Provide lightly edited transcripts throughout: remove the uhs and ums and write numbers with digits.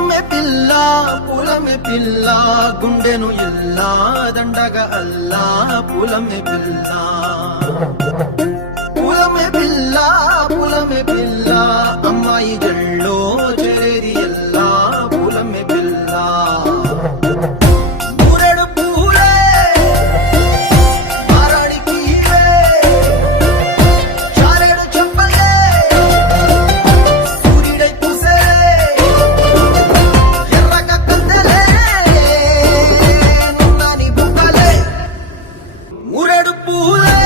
పూలమే పిల్ల గుండెను ఇల్లా దండగా అల్లా పూలమే పిల్ల పూలమే పిల్ల అమ్మాయి జల్లో చేరేది ఎల్లా పూలమే పిల్ల ఊరెడు పూలే మారాడికి చారెడు చెప్పలే సూర్యుడై పూసే ఎర్రగా కందలే నున్నాని బుక్కలే ఊరెడు పూలే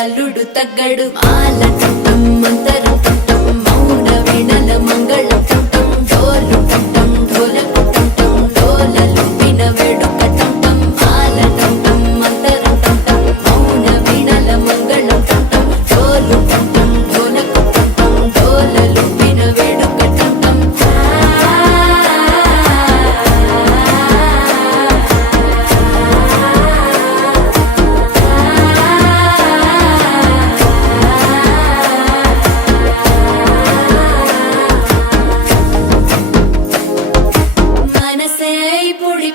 అల్లుడు తగ్గడు మాల టం మంతరం టం మౌన వీణల మంగళం టం డోలు టం ఢోలకు టం డోలలు విన వేడుక టం మాల టం మంతరం టం మౌన వీణల మంగళం టం డోలు టం ఢోలకు టం డోలలు విన వేడుక టం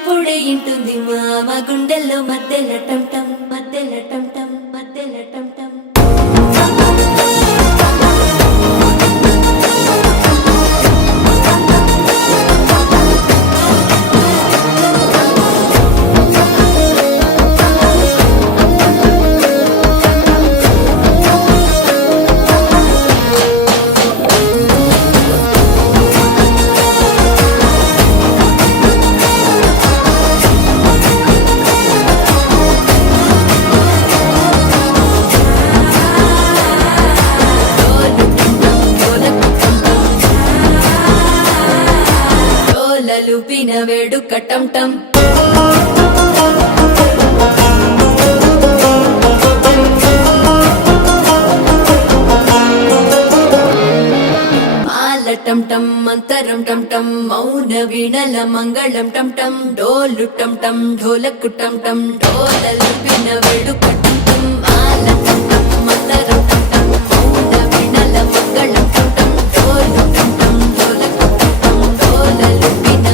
పొడి ఇంటుంది మామ గుండెల్లో మధ్యల టం మధ్యల టం మధ్యల టం లూపిన వేడుక టం మాల టం మంతరం టం మౌన వీణల మంగళం టం డోలు టం ఢోలకు టం డోల లూపిన వేడుక టం మాల టం మంతరం టం మౌన వీణల మంగళం టం డోలు టం ఢోలకు టం డోల లూపిన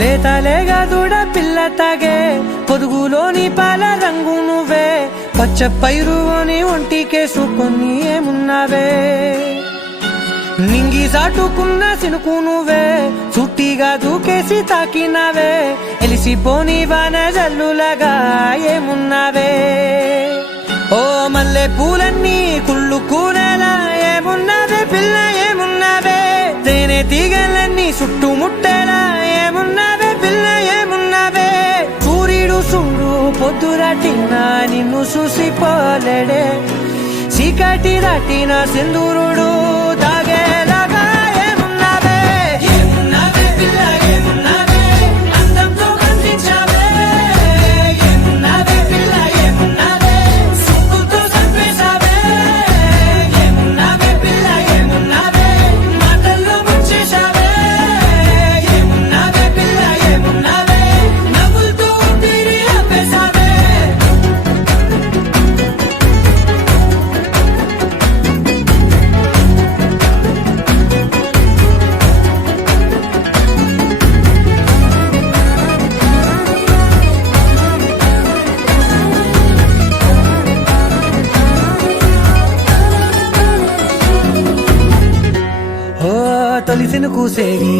లేతలేగా దూడ పిల్ల తాగే పొదుగులోని పాల రంగు నువ్వే పచ్చ పైరుని ఒంటికేసుకొని ఏమున్నావే నింగి సాటుకున్న సినుకు నువ్వే చుట్టిగా దూకేసి తాకినావే ఎలిసిపోని వాన జల్లులగా ఏమున్నావే ఓ మల్లె పూలన్నీ కుళ్ళు కూనేలా ఏమున్నావే పిల్ల ఏమున్నావే తేనె తీగలన్నీ చుట్టుముట్టేలా ఏమున్నావే పిల్ల ఏమున్నావే సూర్యుడు చూడు పొద్దురాటిన నిన్ను చూసిపోలేడే చీకటి దాటిన సింధూరుడు దాగేలాగా ఏమున్నావే ఏమున్నావే పిల్ల ఏమున్నావే అందంతో కనిపించావే ఏమున్నావే పిల్ల ఏమున్నావే సుక్కుతో చంపేశావే ఏమున్నావే పిల్ల ఏమున్నావే మాటల్లో ముంచేశావే ఏమున్నావే పిల్ల ఏమున్నావే నవ్వులతో ఊపిరి ఆపేశావే తొలిసిన కూసేరి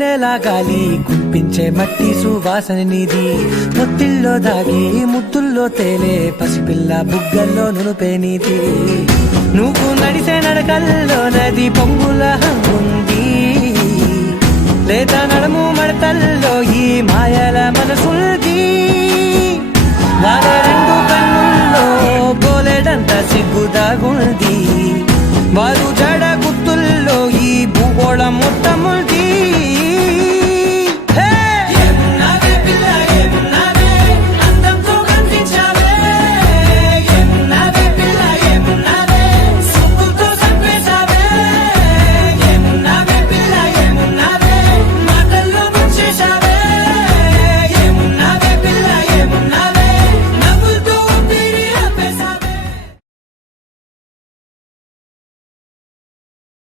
నెల గాలి కుప్పించే మట్టి సువాసన నీది ముత్తిల్లో దాగి ముత్తుల్లో తేలే పసిపిల్ల బుగ్గల్లో నునుపే నీది నువ్వు నడిసే నడకల్లో నది పొంగుల హంగుంది లేత నడుము మడతల్లో ఈ మాయల మనసుంది